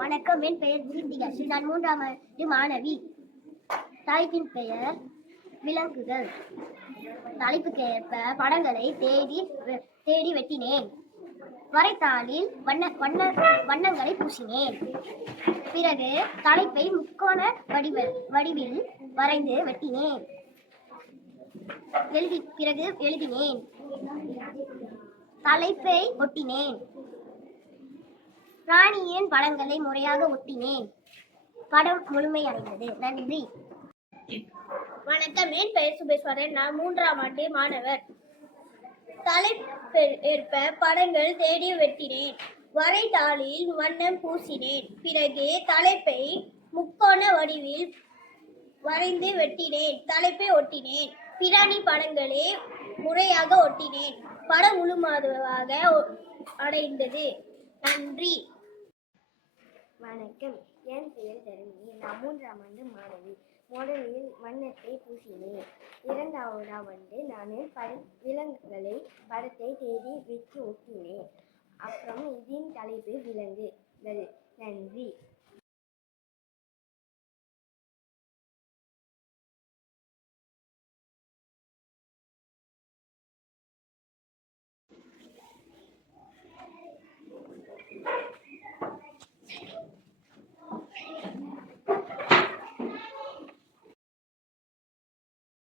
வணக்கம், என் பெயர் தீப்திகா. நான் 3ஆம் ஆண்டு மாணவி. தலைப்பின் பெயர் விலங்குகள். தலைப்புக்கு ஏற்ப படங்களை தேடி வெட்டினேன். வரைத்தாளில் வண்ணங்களை பூசினேன். பிறகு தலைப்பை முக்கோண வடிவில் வரைந்து வெட்டினேன். பிறகு எழுதினேன். தலைப்பை ஒட்டினேன். பிராணியின் படங்களை முறையாக ஒட்டினேன். படம் முழுமையடைந்தது. நன்றி. வணக்கம், என் பெயர் சுபேஸ்வரன். நான் 3ஆம் ஆண்டு மாணவர். தலைப்பேற்ப படங்கள் தேடி வெட்டினேன். வரைதாளில் வண்ணம் பூசினேன். பிறகு தலைப்பை முக்கோண வடிவில் வரைந்து வெட்டினேன். தலைப்பை ஒட்டினேன். பிராணி படங்களை முறையாக ஒட்டினேன். படம் முழுமையாக அடைந்தது. நன்றி. வணக்கம், என் பெயர் தருமி. நான் 3ஆம் ஆண்டு மாணவி. முதலில் வண்ணத்தை பூசினேன். 2வது ஆண்டு நான் விலங்குகளை படத்தை தேடி வெட்டி ஒட்டினேன். அப்புறம் இதன் தலைப்பு விலங்குகள். நன்றி.